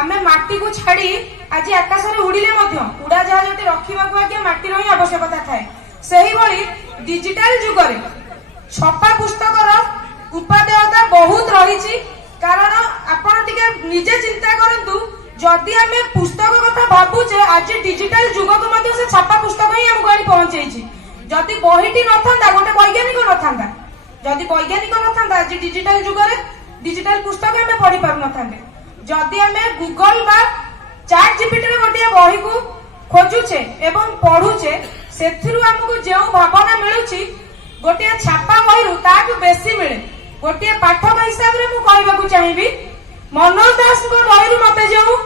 आमे माटी को छाड़ी आज आकाश में उड़िले उड़ा जहाज रखा आगे माटीर ही आवश्यकता थाए सही भली डिजिटल जुगरे छपा पुस्तकर उपादेयता बहुत रही कारण आपण टिके निजे चिंता करंतु जदि आमे पुस्तक कथा भाबुचे आज डिजिटल जुग को मध्य से छपा पुस्तक ही हमको आनी पहुंचेछि जदि बहीटी नथांदा गोटे वैज्ञानिक नथांदा जदि वैज्ञानिक नथांदा आज डिजिटल जुगरे डिजिटल पुस्तक आमे पढ़ी पारु नथांदे जदि आमे गूगल बा चैट जीपीटी रे गोटे बही को खोजुचे एवं पढुचे सेथिरु हमको जेउ भावना मिलुची गोटे छापा बहीरु ताकु बेसी मिले गोटे पाठक हिसाब रे मु कहबाकू चाहिबी मनोज दास को बहीरु मते जेउ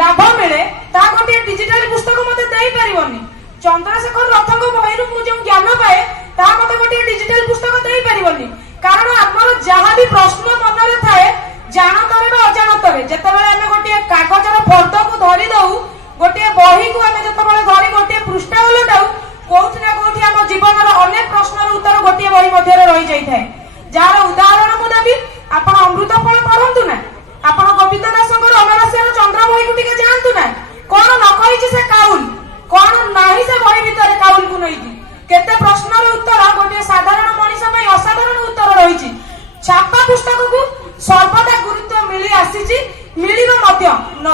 लाभ मिले ता गोटे डिजिटल पुस्तक मते देई परिबोनी चंद्रशेखर रथ को बहीरु मु जेउ ज्ञान पाए ता मते गोटे डिजिटल पुस्तक देई परिबोनी कारण हमर जहां भी प्रश्न मन रे थाए जानतरे बा अजानतरे जेतेबेले हमें गोटे कागजर फर्द को धरि दउ गोटे बही को हमें जेतेबेले धरि गोटे पृष्ठा उलटाउ कोउठी ना कोउठी हम जीवन रो अनेक प्रश्नर उत्तर गोटे बही मध्य रे रहि जाई थाए जार उदाहरण को देबी आपण अमृत फल पढंतु ना आपण गोविंद दासंकर अमावास्या चंद्र बही को टिके जानतु ना कोन न कहिछि से काउल कोन नाही से बही भीतर काउल को नैति केते प्रश्नर उत्तर गोटे साधारण मनीष पई असाधारण उत्तर रहिछि छापा पुस्तक को सर्वदा गुरुत्व मिली आसीछि मिलिबो मध्य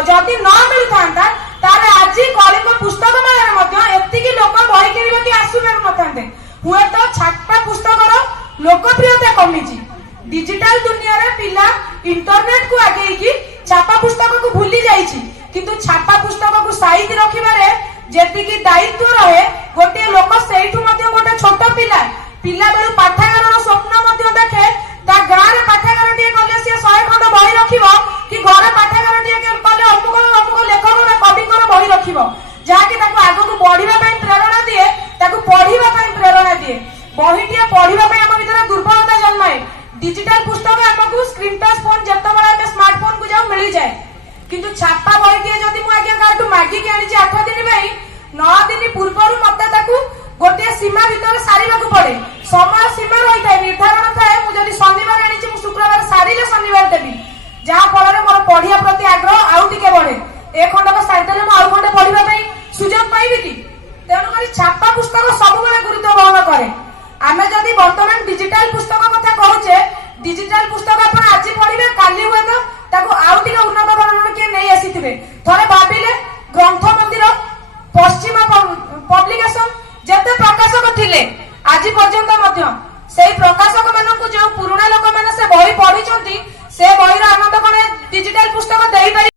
जदि न मिलि थांता तारे आज कलिंग पुस्तक मेला मध्य एतिकी लोक बही किनिबा कि आसु बेर नथांते हुए तो छापा पुस्तकर लोकप्रियता कमिछि डिजिटल दुनिया रे पिला इंटरनेट को आगे की छापा पुस्तक को भूली जाइछि किंतु छापा पुस्तक को साइज रखिबारे जेतिकी दायित्व रहे गोटे लोक सेठु मध्य गोटे छोट पिला पिला बेलु पाठागार स्वप्न मध्य देखे ता गाँ रे पाठागार टिए गले से 100 खंड बही रखिबो कि घरे पाठागार टिए गले अमुक अमुक लेखक रे कविकर बही रखिबो जहा कि ताको आगो को पढिबा पई प्रेरणा दिए ताको पढिबा पई प्रेरणा दिए बही टिए पढिबा पई हम भीतर दुर्बलता जन्माए डिजिटल पुस्तक हमको स्क्रीन टच फोन जेतबेले हम स्मार्टफोन को जाऊ मिली जाए किंतु छापा बही टिए जदि मु आगे काटू मागी के आनी 8 दिन भाई 9 दिन पूर्वरु मते ताकू गोटे सीमा भीतर सारिबा को पड़े समय सीमा रही थाए निर्धारण थाए मु जदि शनिवार आनी मु शुक्रवार सारिले शनिवार देबी जहा फल मोर पढ़िया प्रति आग्रह आउ टिके बढ़े ए खंडक साइडले मु आउ खंडे पढ़िबा पई सुযোগ पाइबी कि तेणु करी छापा पुस्तक सब बेले गुरुत्व बहन करे आमे जदि वर्तमान डिजिटल पुस्तक कथा कहूचे डिजिटल पुस्तक आपण आज पढ़िबे काली हुए तो ताको आउ टिके उन्नत धरणर के नै आसीथिबे थरे भाबिले ग्रंथ मंदिर पश्चिम पब्लिकेशन जेते प्रकाशक थिले आज पर्यंत मध्य सेही प्रकाशक मानकु जो पुराना लोक माने से बही पढिचंती से बहीर आनंद कोने डिजिटल पुस्तक देई